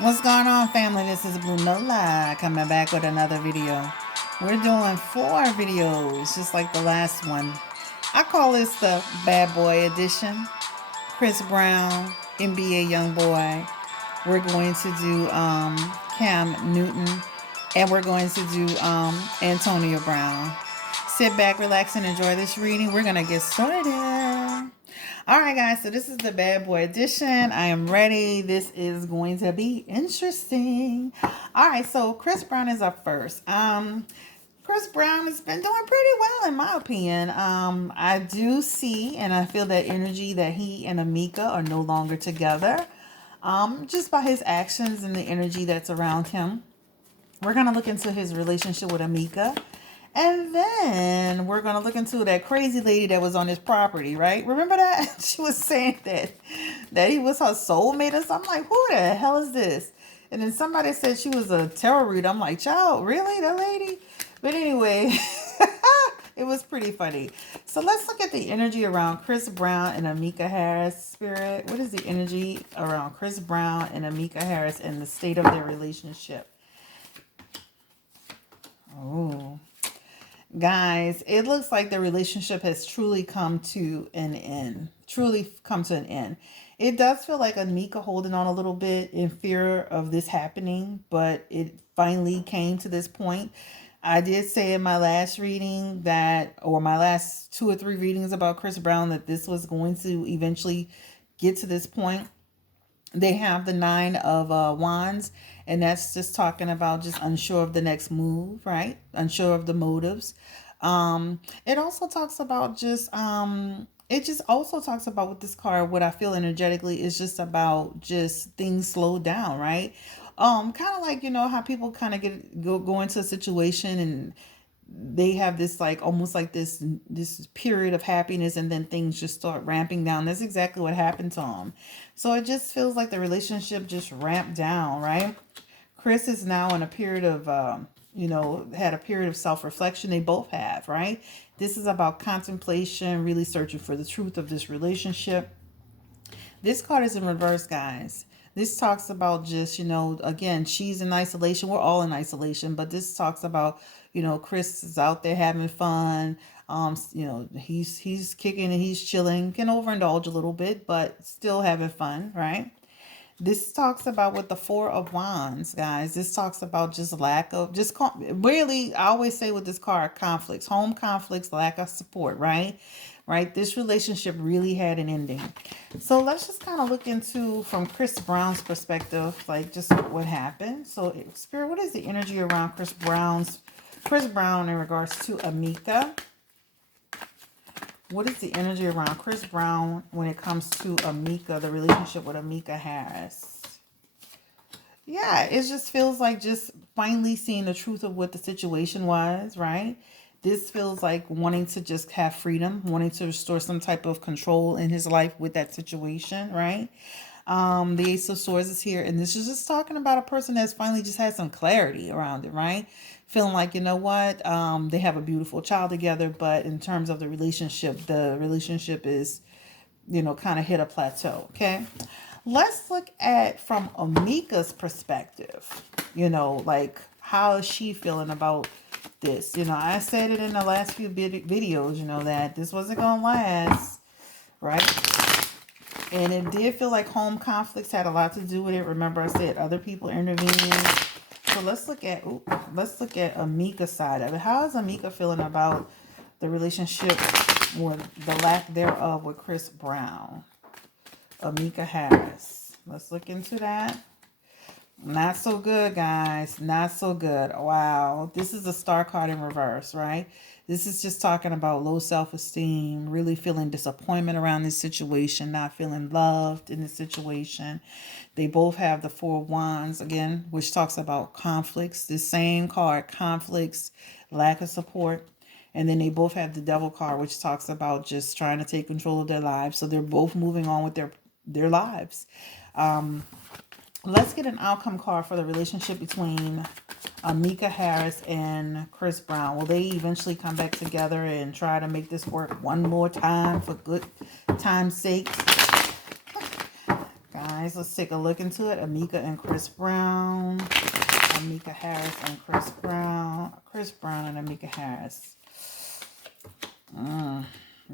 What's going on, family? This is Blue Nola coming back with another video. We're doing 4 videos, just like the last one. I call this the Bad Boy Edition. Chris Brown, NBA Youngboy. We're going to do Cam Newton, and we're going to do Antonio Brown. Sit back, relax, and enjoy this reading. We're gonna get started. All right, guys, so this is the Bad Boy Edition. I am ready. This is going to be interesting. All right, so Chris Brown is up first. Chris Brown has been doing pretty well, in my opinion. I do see and I feel that energy that he and Amika are no longer together. Just by his actions and the energy that's around him. We're gonna look into his relationship with Amika. And then we're going to look into that crazy lady that was on his property, right? Remember that? She was saying that he was her soulmate or something. I'm like, who the hell is this? And then somebody said she was a tarot reader. I'm like, child, really? That lady? But anyway, it was pretty funny. So let's look at the energy around Chris Brown and Amika Harris spirit. What is the energy around Chris Brown and Amika Harris and the state of their relationship? Oh. Guys, it looks like the relationship has truly come to an end. Truly come to an end. It does feel like Anika holding on a little bit in fear of this happening, but it finally came to this point. I did say in my last reading that, or my last 2 or 3 readings about Chris Brown, that this was going to eventually get to this point. They have the 9 of wands, and that's just talking about just unsure of the next move, right? Unsure of the motives. It also talks about it just also talks about with this card, what I feel energetically is just about just things slow down, right? Kind of like, how people kind of go into a situation and they have this like almost like this period of happiness, and then things just start ramping down. That's exactly what happened to him. So it just feels like the relationship just ramped down, right? Chris is now in a period of had a period of self-reflection. They both have, right? This is about contemplation, really searching for the truth of this relationship. This card is in reverse, guys. This talks about just, again, she's in isolation. We're all in isolation, but this talks about, Chris is out there having fun. He's kicking and he's chilling, can overindulge a little bit, but still having fun, right? This talks about with the 4 of Wands, guys. This talks about just lack of, really, I always say with this card, conflicts, home conflicts, lack of support, right? Right? This relationship really had an ending. So let's just kind of look into, from Chris Brown's perspective, like just what happened. So, Spirit, what is the energy around Chris Brown in regards to Amika? What is the energy around Chris Brown when it comes to Amika, the relationship with Amika Harris? Yeah, it just feels like just finally seeing the truth of what the situation was, right? This feels like wanting to just have freedom, wanting to restore some type of control in his life with that situation, right? The Ace of Swords is here, and this is just talking about a person that's finally just had some clarity around it, right? Feeling like, you know what, they have a beautiful child together, but in terms of the relationship is, kind of hit a plateau, okay? Let's look at from Amika's perspective, like how is she feeling about this? I said it in the last few videos, that this wasn't going to last, right? And it did feel like home conflicts had a lot to do with it. Remember I said other people intervening. So let's look at Amika's side of it. How is Amika feeling about the relationship or the lack thereof with Chris Brown? Amika Harris. Let's look into that. Not so good, guys. Not so good. Wow. This is a star card in reverse, right? This is just talking about low self-esteem, really feeling disappointment around this situation, not feeling loved in this situation. They both have the 4 of Wands, again, which talks about conflicts. The same card, conflicts, lack of support. And then they both have the Devil card, which talks about just trying to take control of their lives. So they're both moving on with their lives. Let's get an outcome card for the relationship between Amika Harris and Chris Brown. Will they eventually come back together and try to make this work one more time for good time's sake? guys. Let's take a look into it. Amika and Chris Brown. Amika Harris and Chris Brown. Chris Brown and Amika Harris.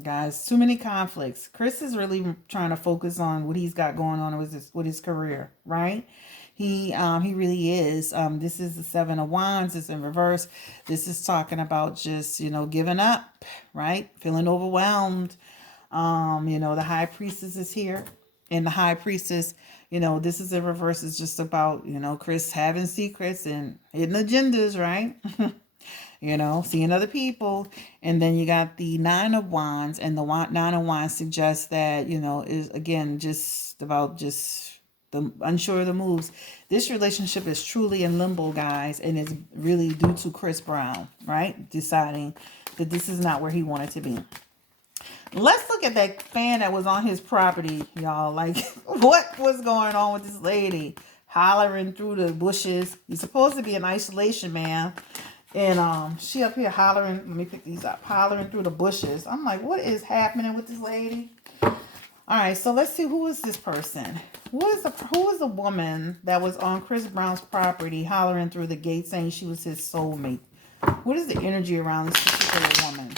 Guys, too many conflicts. Chris is really trying to focus on what he's got going on with his career, right? He really is. This is the Seven of Wands. It's in reverse. This is talking about just, giving up, right? Feeling overwhelmed. The High Priestess is here. And the High Priestess, this is in reverse. It's just about, Chris having secrets and hidden agendas, right? Seeing other people. And then you got the Nine of Wands, and the Nine of Wands suggests that, is again just about just the unsure of the moves. This relationship is truly in limbo, guys, and it's really due to Chris Brown, right? Deciding that this is not where he wanted to be. Let's look at that fan that was on his property, y'all. Like, what was going on with this lady hollering through the bushes? You're supposed to be in isolation, man. And she up here hollering. Let me pick these up. Hollering through the bushes. I'm like, what is happening with this lady? All right, so let's see, who is this person? Who is the woman that was on Chris Brown's property hollering through the gate saying she was his soulmate? What is the energy around this particular woman?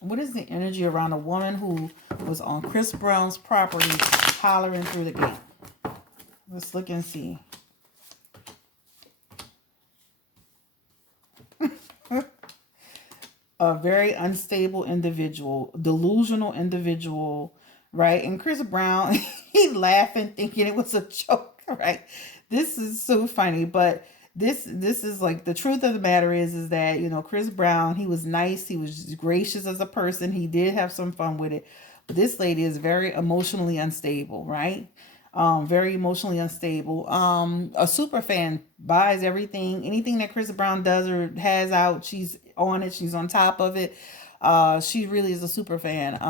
What is the energy around a woman who was on Chris Brown's property hollering through the gate? Let's look and see. A very unstable individual, delusional individual, right? And Chris Brown, he laughing, thinking it was a joke, right? This is so funny, but this is like the truth of the matter is that, Chris Brown, he was nice, he was gracious as a person, he did have some fun with it. But this lady is very emotionally unstable, right? Very emotionally unstable. A super fan, buys anything that Chris Brown does or has out, she's on it, she's on top of it. She really is a super fan.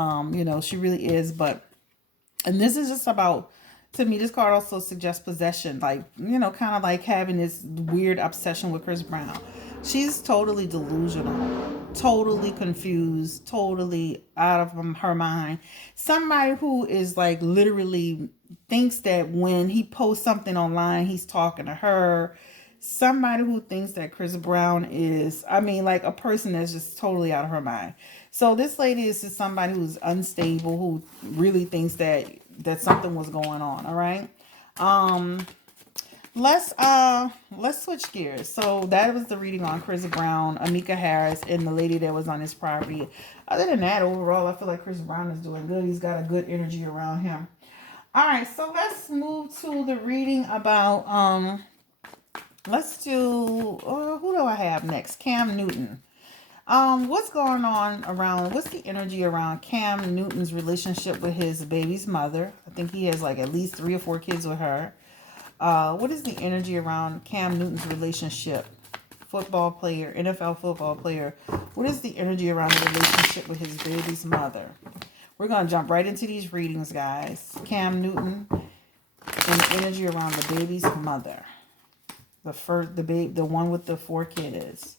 She really is. And this is just about, to me, this card also suggests possession, like, kind of like having this weird obsession with Chris Brown. She's totally delusional, totally confused, totally out of her mind. Somebody who is like literally thinks that when he posts something online, he's talking to her. Somebody who thinks that Chris Brown is, like a person that's just totally out of her mind. So this lady is just somebody who's unstable, who really thinks that something was going on. All right. Let's switch gears. So that was the reading on Chris Brown, Amika Harris, and the lady that was on his property. Other than that, overall, I feel like Chris Brown is doing good. He's got a good energy around him. All right, so let's move to the reading about let's do who do I have next? Cam Newton. What's going on what's the energy around Cam Newton's relationship with his baby's mother? I think he has like at least 3 or 4 kids with her. What is the energy around Cam Newton's relationship? Football player, NFL football player. What is the energy around the relationship with his baby's mother? We're going to jump right into these readings, guys. Cam Newton and the energy around the baby's mother. The one with the 4 kids.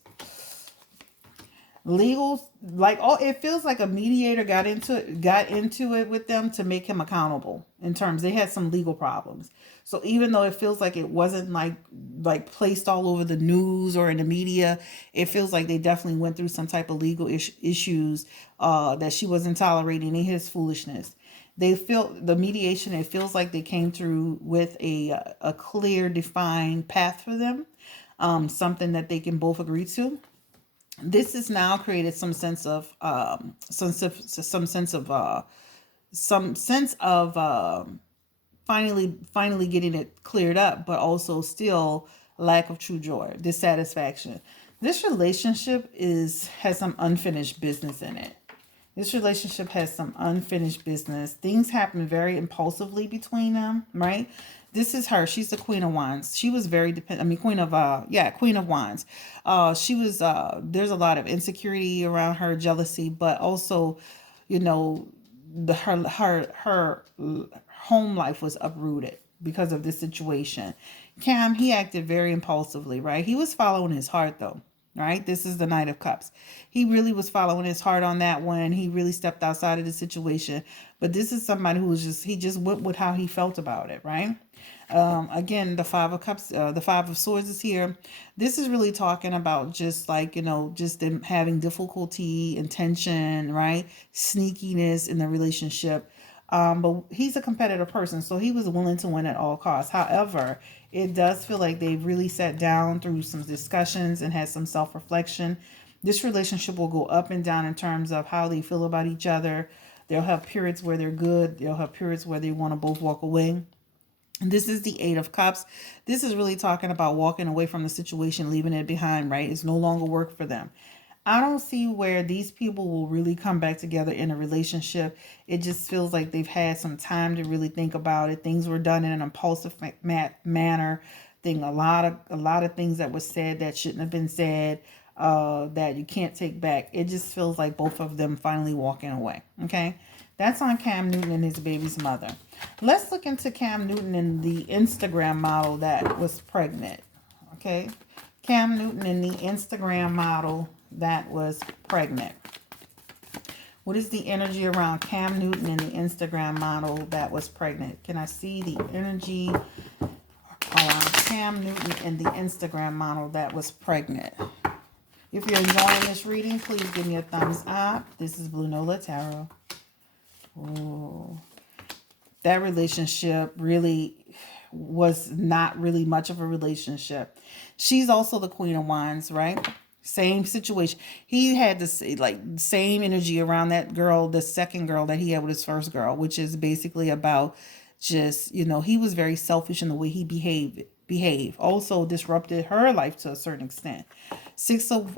Legal, it feels like a mediator got into it with them to make him accountable. In terms, they had some legal problems. So even though it feels like it wasn't like placed all over the news or in the media, it feels like they definitely went through some type of legal issues that she wasn't tolerating in his foolishness. They feel the mediation. It feels like they came through with a clear, defined path for them, something that they can both agree to. This has now created some sense of finally getting it cleared up, but also still lack of true joy, dissatisfaction. This relationship has some unfinished business in it. This relationship has some unfinished business. Things happen very impulsively between them, right? This is her. She's the Queen of Wands. She was very Queen of Wands. She was there's a lot of insecurity around her, jealousy, but also, her home life was uprooted because of this situation. Cam, he acted very impulsively, right? He was following his heart though. right? This is the Knight of Cups. He really was following his heart on that one. He really stepped outside of the situation. But this is somebody who was he just went with how he felt about it, right? Again, the Five of Cups, the Five of Swords is here. This is really talking about just like, just them having difficulty and tension, right? Sneakiness in the relationship. But he's a competitive person, so he was willing to win at all costs. However, it does feel like they've really sat down through some discussions and had some self-reflection. This relationship will go up and down in terms of how they feel about each other. They'll have periods where they're good. They'll have periods where they want to both walk away. This is the Eight of Cups. This is really talking about walking away from the situation, leaving it behind, right? It's no longer work for them. I don't see where these people will really come back together in a relationship. It just feels like they've had some time to really think about it. Things were done in an impulsive manner. A lot of things that were said that shouldn't have been said, that you can't take back. It just feels like both of them finally walking away. Okay, that's on Cam Newton and his baby's mother. Let's look into Cam Newton and the Instagram model that was pregnant. Okay, Cam Newton and the Instagram model that was pregnant. What is the energy around Cam Newton and the Instagram model that was pregnant? Can I see the energy around Cam Newton and the Instagram model that was pregnant? If you're enjoying this reading, please give me a thumbs up. This is Blue Nola Tarot. Ooh. That relationship really was not really much of a relationship. She's also the Queen of Wands, right? Same situation. He had this like same energy around that girl, the second girl that he had with his first girl, which is basically about just, he was very selfish in the way he behaved. Also disrupted her life to a certain extent. Six of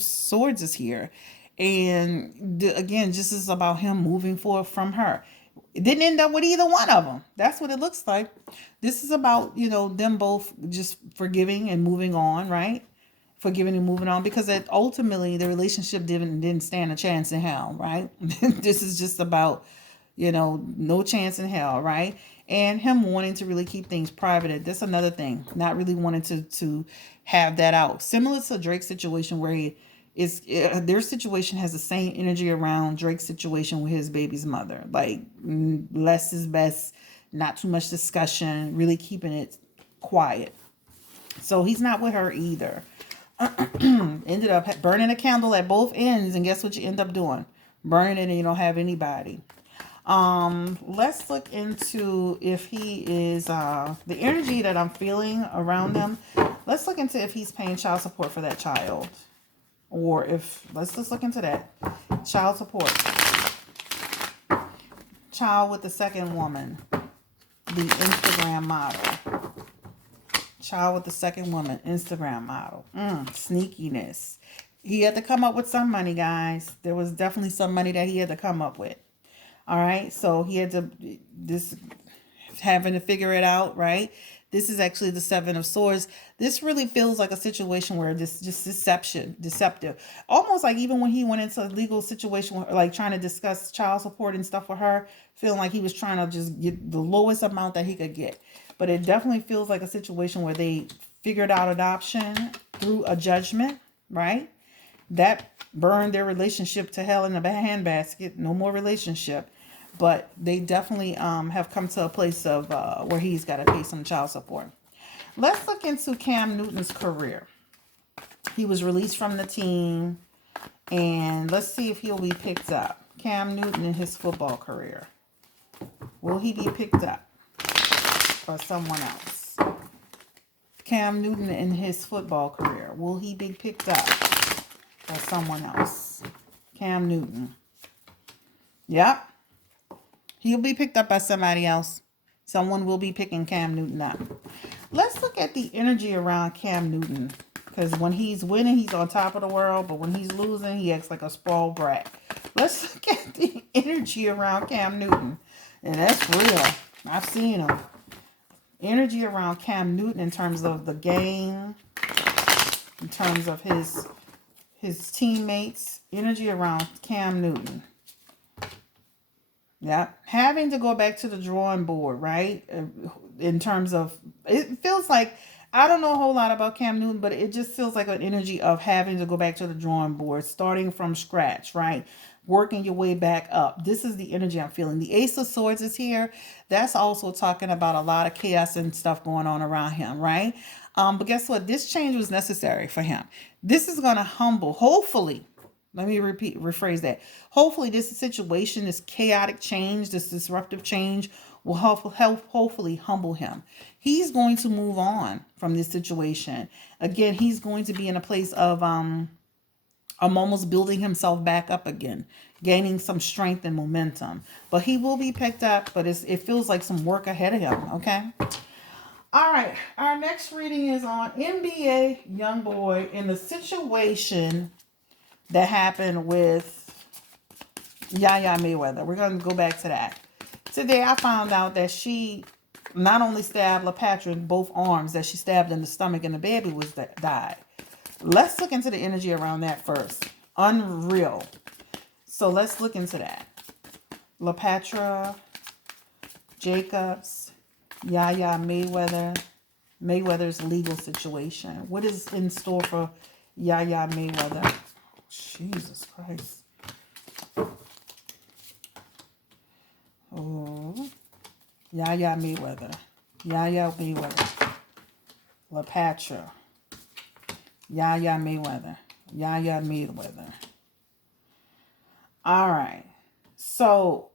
Swords is here. And again, just is about him moving forward from her. It didn't end up with either one of them. That's what it looks like. This is about, them both just forgiving and moving on, right? Forgiving and moving on, because ultimately the relationship didn't stand a chance in hell, right? This is just about, no chance in hell, right? And him wanting to really keep things private. That's another thing. Not really wanting to have that out. Similar to Drake's situation where their situation has the same energy around Drake's situation with his baby's mother. Like less is best, not too much discussion, really keeping it quiet. So he's not with her either. Ended up burning a candle at both ends, and guess what you end up doing? Burning it and you don't have anybody. Let's look into if he is the energy that I'm feeling around them. Let's look into if he's paying child support for that child. Or let's just look into that. Child support. Child with the second woman. The Instagram model. Child with the second woman. Instagram model. Sneakiness. He had to come up with some money, guys. There was definitely some money that he had to come up with. All right. So he had to, having to figure it out, right? This is actually the Seven of Swords. This really feels like a situation where this just deceptive. Almost like even when he went into a legal situation, like trying to discuss child support and stuff with her, feeling like he was trying to just get the lowest amount that he could get. But it definitely feels like a situation where they figured out adoption through a judgment, right? That burned their relationship to hell in a handbasket. No more relationship. But they definitely have come to a place of where he's got to pay some child support. Let's look into Cam Newton's career. He was released from the team. And let's see if he'll be picked up. Cam Newton in his football career. Will he be picked up by someone else? Cam Newton in his football career. Will he be picked up by someone else? Cam Newton. Yep. He'll be picked up by somebody else. Someone will be picking Cam Newton up. Let's look at the energy around Cam Newton. Because when he's winning, he's on top of the world. But when he's losing, he acts like a spoiled brat. Let's look at the energy around Cam Newton. And that's real. I've seen him. Energy around Cam Newton in terms of the game. In terms of his teammates. Energy around Cam Newton. Yeah, having to go back to the drawing board, right? In terms of, it feels like I don't know a whole lot about Cam Newton, but it just feels like an energy of having to go back to the drawing board, starting from scratch, right? Working your way back up. This is the energy I'm feeling. The Ace of Swords is here. That's also talking about a lot of chaos and stuff going on around him, right? But guess what? This change was necessary for him. This is going to humble, hopefully. Let me rephrase that. Hopefully, this situation, this chaotic change, this disruptive change will help hopefully humble him. He's going to move on from this situation. Again, he's going to be in a place of almost building himself back up again, gaining some strength and momentum. But he will be picked up, but it feels like some work ahead of him, okay? All right, our next reading is on NBA Youngboy in the situation that happened with Yaya Mayweather. We're going to go back to that. Today I found out that she not only stabbed LaPatra in both arms, that she stabbed in the stomach and the baby died. Let's look into the energy around that first. Unreal. So let's look into that. LaPatra, Jacobs, Yaya Mayweather, Mayweather's legal situation. What is in store for Yaya Mayweather? Jesus Christ. Oh, Yaya Mayweather, Yaya Mayweather, LaPatra, Yaya Mayweather, Yaya Mayweather. All right. So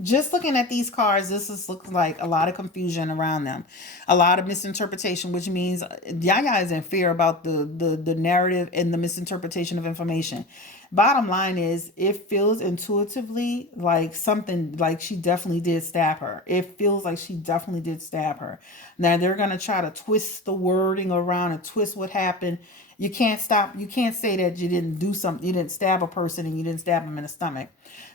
just looking at these cards, looks like a lot of confusion around them, a lot of misinterpretation, which means Yaya is in fear about the narrative and the misinterpretation of information. Bottom line is, it feels intuitively like something, like she definitely did stab her. It feels like she definitely did stab her. Now they're gonna try to twist the wording around and twist what happened. You can't stop. You can't say that you didn't do something. You didn't stab a person and you didn't stab them in the stomach.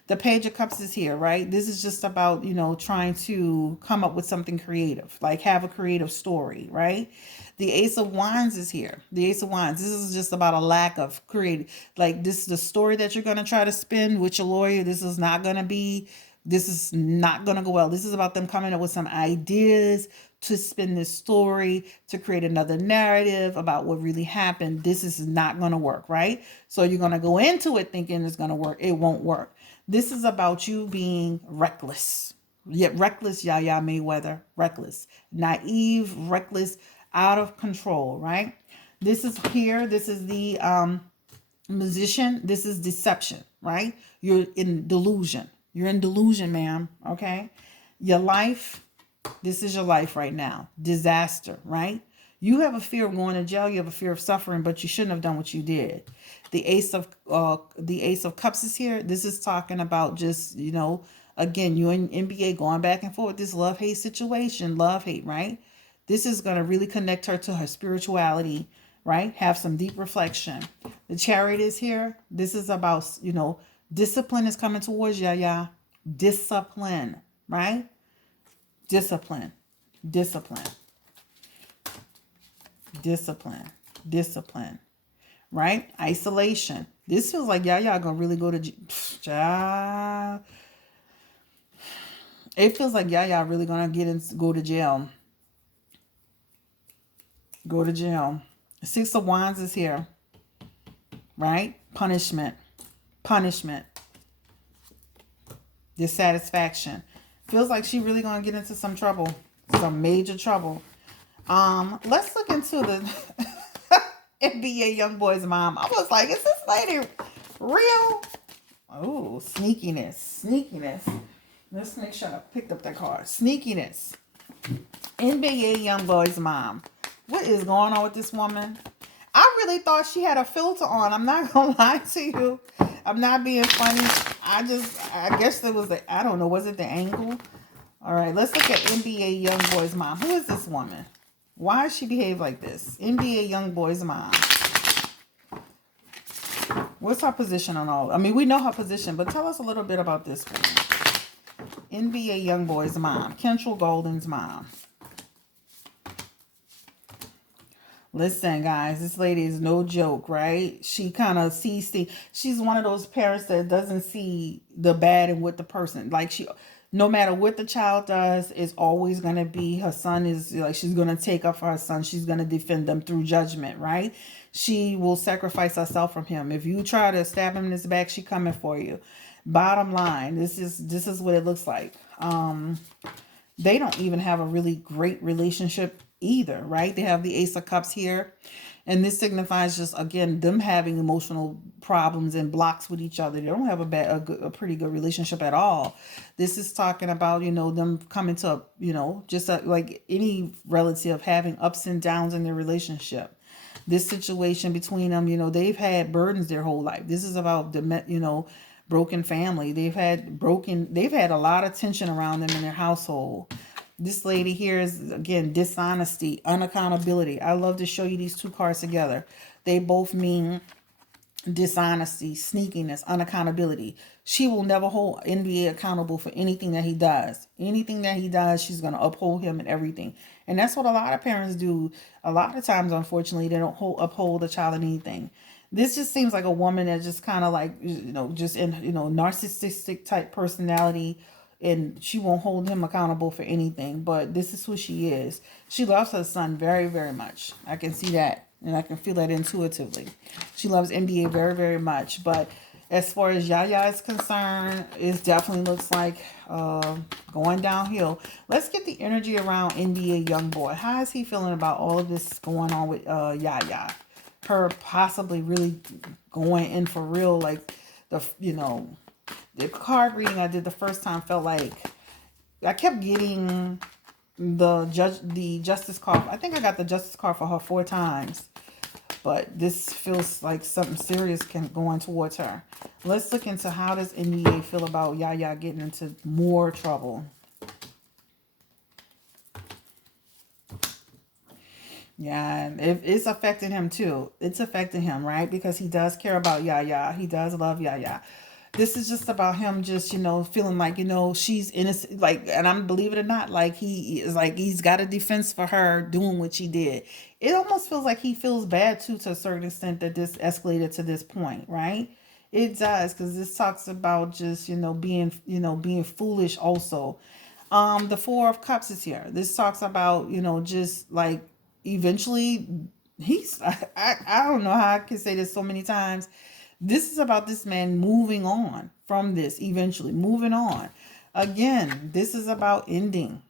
The Page of Cups is here, right? This is just about, trying to come up with something creative, like have a creative story, right? The Ace of Wands is here. The Ace of Wands. This is just about a lack of creative. Like, this is the story that you're going to try to spin with your lawyer. This is not going to go well. This is about them coming up with some ideas to spin this story, to create another narrative about what really happened. This is not going to work, right? So you're going to go into it thinking it's going to work. It won't work. This is about you being reckless. Yet reckless, Yaya Mayweather. Reckless. Naive, reckless, out of control, right? This is here. This is the musician. This is deception, right? You're in delusion. You're in delusion, ma'am. Okay? Your life, this is your life right now. Disaster, right? You have a fear of going to jail. You have a fear of suffering, but you shouldn't have done what you did. The Ace of Cups is here. This is talking about just, again, you and NBA going back and forth. This love-hate situation, love-hate, right? This is going to really connect her to her spirituality, right? Have some deep reflection. The Chariot is here. This is about, discipline is coming towards Yaya. Discipline, right? Discipline. Right? Isolation. This feels like Yaya gonna really go to it feels like Yaya really gonna go to jail. Go to jail. Six of Wands is here. Right? Punishment. Dissatisfaction. Feels like she really gonna get into some trouble. Some major trouble. Let's look into the NBA Youngboy's mom. I was like, is this lady real? Oh, sneakiness. Let's make sure I picked up that card. Sneakiness. NBA Youngboy's mom. What is going on with this woman? I really thought she had a filter on. I'm not gonna lie to you. I'm not being funny. I guess it was I don't know. Was it the angle? All right, let's look at NBA Youngboy's mom. Who is this woman? Why does she behave like this? NBA Youngboy's mom. What's her position on all? I mean, we know her position, but tell us a little bit about this one. NBA Youngboy's mom. Kentrell Golden's mom. Listen, guys, this lady is no joke, right? She kind of sees she's one of those parents that doesn't see the bad in what the person, like No matter what the child does, it's always going to be her son is like she's going to take up for her son. She's going to defend them through judgment, right? She will sacrifice herself from him. If you try to stab him in his back, she coming for you. Bottom line, this is what it looks like. They don't even have a really great relationship either, right? They have the Ace of Cups here. And this signifies just again them having emotional problems and blocks with each other. They don't have a pretty good relationship at all. This is talking about them coming to just like any relative having ups and downs in their relationship. This situation between them, they've had burdens their whole life. This is about the broken family. They've had a lot of tension around them in their household. This lady here is again dishonesty, unaccountability. I love to show you these two cards together. They both mean dishonesty, sneakiness, unaccountability. She will never hold NBA accountable for anything that he does. Anything that he does, she's going to uphold him and everything. And that's what a lot of parents do. A lot of times, unfortunately, they don't uphold a child in anything. This just seems like a woman that just kind of like, just in, narcissistic type personality, and she won't hold him accountable for anything. But this is who she is. She loves her son very, very much. I can see that, and I can feel that intuitively. She loves NBA very, very much. But as far as Yaya is concerned, it definitely looks like going downhill. Let's get the energy around NBA Youngboy. How is he feeling about all of this going on with Yaya? Her possibly really going in for real, like the card reading I did the first time felt like I kept getting the justice card. I think I got the justice card for her 4 times, but this feels like something serious can go on towards her. Let's look into how does NBA feel about Yaya getting into more trouble. Yeah, it's affecting him too. It's affecting him, right? Because he does care about Yaya. He does love Yaya. This is just about him just, feeling like, she's innocent. Like, and I'm believe it or not, like he is like he's got a defense for her doing what she did. It almost feels like he feels bad too to a certain extent that this escalated to this point, right? It does, because this talks about just, being foolish also. The Four of Cups is here. This talks about, just like eventually I don't know how I can say this so many times. This is about this man moving on from this, eventually moving on. Again, this is about ending,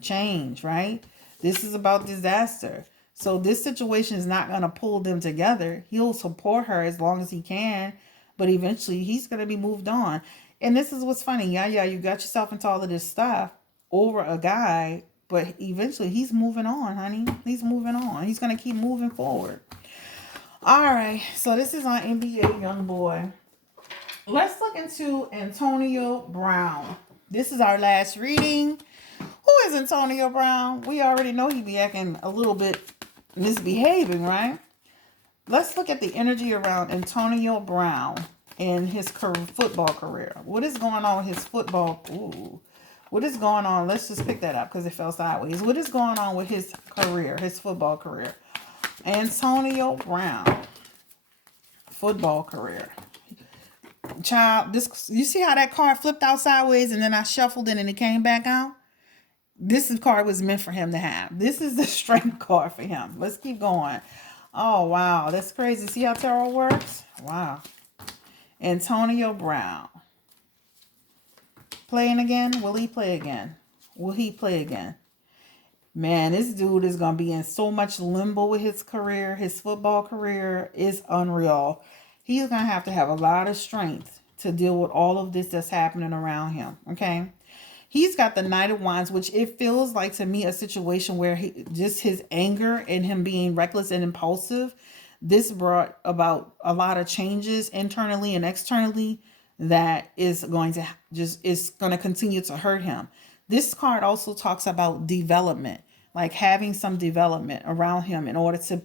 change, right? This is about disaster. So this situation is not going to pull them together. He'll support her as long as he can, but eventually he's going to be moved on. And this is what's funny. Yeah, you got yourself into all of this stuff over a guy, but eventually he's moving on, honey. He's moving on. He's going to keep moving forward. All right, so this is on NBA Youngboy. Let's look into Antonio Brown. This is our last reading. Who is Antonio Brown? We already know he be acting a little bit misbehaving, right? Let's look at the energy around Antonio Brown and his football career. What is going on with his football? Ooh. What is going on? Let's just pick that up because it fell sideways. What is going on with his career, his football career? Antonio Brown, football career. Child, this you see how that card flipped out sideways and then I shuffled it and it came back out? This card was meant for him to have. This is the strength card for him. Let's keep going. Oh, wow. That's crazy. See how tarot works? Wow. Antonio Brown. Playing again? Will he play again? Will he play again? Man, this dude is going to be in so much limbo with his career. His football career is unreal. He's going to have a lot of strength to deal with all of this that's happening around him. Okay. He's got the Knight of Wands, which it feels like to me a situation where just his anger and him being reckless and impulsive, this brought about a lot of changes internally and externally that is going to continue to hurt him. This card also talks about development, like having some development around him in order to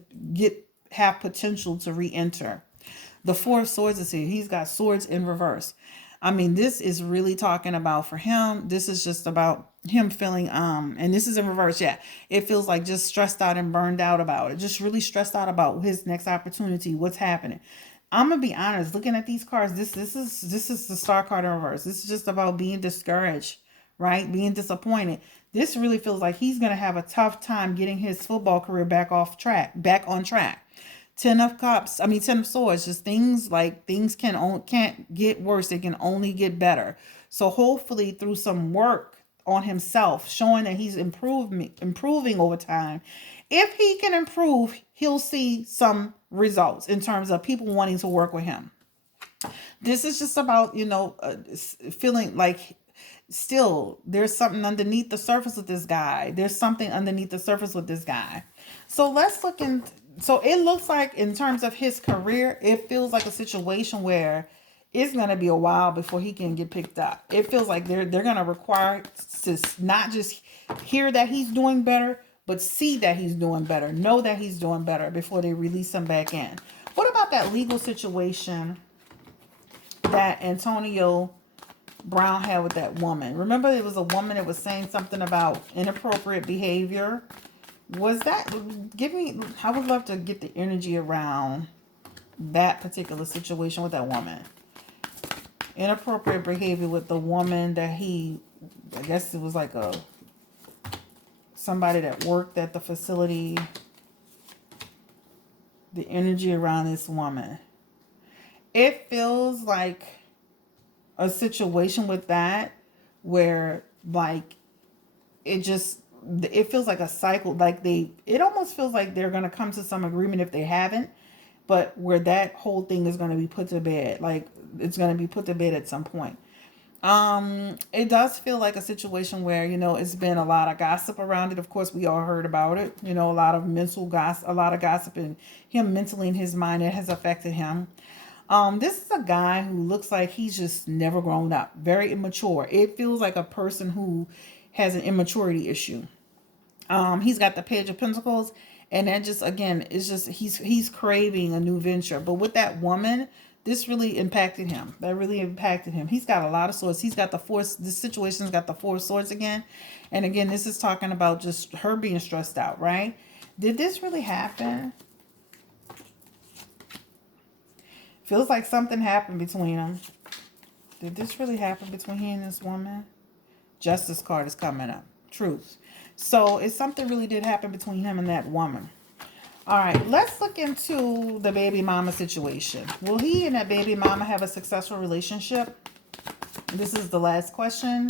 have potential to re-enter. The Four of Swords is here. He's got swords in reverse. I mean, this is really talking about for him. This is just about him feeling, and this is in reverse. Yeah. It feels like just stressed out and burned out about it. Just really stressed out about his next opportunity. What's happening. I'm going to be honest, looking at these cards, this is the Star card in reverse. This is just about being discouraged. right? Being disappointed. This really feels like he's going to have a tough time getting his football career back on track. 10 of cups, I mean 10 of swords, just things like things can't get worse, they can only get better. So hopefully through some work on himself, showing that he's improving over time, if he can improve, he'll see some results in terms of people wanting to work with him. This is just about, feeling like still there's something underneath the surface with this guy. There's something underneath the surface with this guy. So let's look in. So it looks like in terms of his career, it feels like a situation where it's going to be a while before he can get picked up. It feels like they're going to require to not just hear that he's doing better, but see that he's doing better, know that he's doing better before they release him back in. What about that legal situation that Antonio Brown had with that woman? Remember, it was a woman that was saying something about inappropriate behavior. Was that, I would love to get the energy around that particular situation with that woman. Inappropriate behavior with the woman that I guess it was like somebody that worked at the facility. The energy around this woman. It feels like a situation with that where like it feels like a cycle, like it almost feels like they're going to come to some agreement if they haven't, but where that whole thing is going to be put to bed, like it's going to be put to bed at some point. It does feel like a situation where, it's been a lot of gossip around it. Of course, we all heard about it, a lot of a lot of gossip, and him mentally in his mind, it has affected him. This is a guy who looks like he's just never grown up, very immature. It feels like a person who has an immaturity issue. He's got the Page of Pentacles, and that just, again, it's just he's craving a new venture. But with that woman, this really impacted him. That really impacted him. He's got a lot of swords. He's got the force. This situation's got the 4 of swords again. And again, this is talking about just her being stressed out, right? Did this really happen? Feels like something happened between them. Did this really happen between he and this woman? Justice card is coming up. Truth. So if something really did happen between him and that woman. All right, let's look into the baby mama situation. Will he and that baby mama have a successful relationship? This is the last question.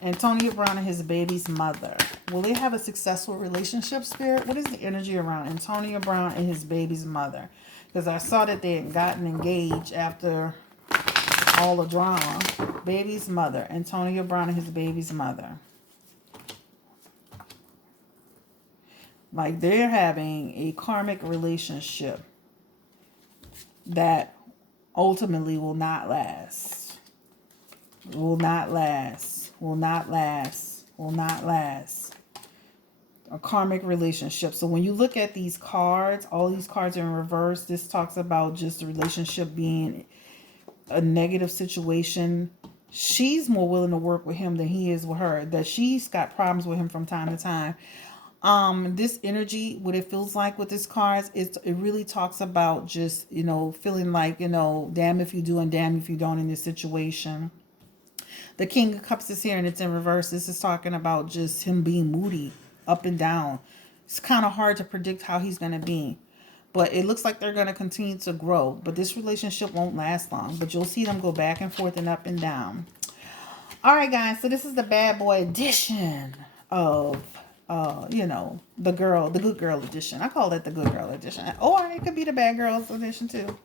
Antonio Brown and his baby's mother. Will they have a successful relationship, Spirit? What is the energy around Antonio Brown and his baby's mother? Because I saw that they had gotten engaged after all the drama. Baby's mother. Antonio Brown and his baby's mother. Like they're having a karmic relationship that ultimately will not last. Will not last. Will not last. Will not last. A karmic relationship. So when you look at these cards, all these cards are in reverse. This talks about just the relationship being a negative situation. She's more willing to work with him than he is with her. That she's got problems with him from time to time. This energy, what it feels like with this cards, it really talks about just, feeling like, damn if you do and damn if you don't in this situation. The King of Cups is here and it's in reverse. This is talking about just him being moody, up and down. It's kind of hard to predict how he's going to be. But it looks like they're going to continue to grow. But this relationship won't last long. But you'll see them go back and forth and up and down. All right, guys. So this is the bad boy edition of, the good girl edition. I call it the good girl edition. Or it could be the bad girls edition too.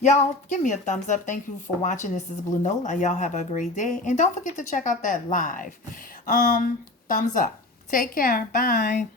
Y'all, give me a thumbs up. Thank you for watching. This is Blue Nola. Y'all have a great day. And don't forget to check out that live. Thumbs up. Take care. Bye.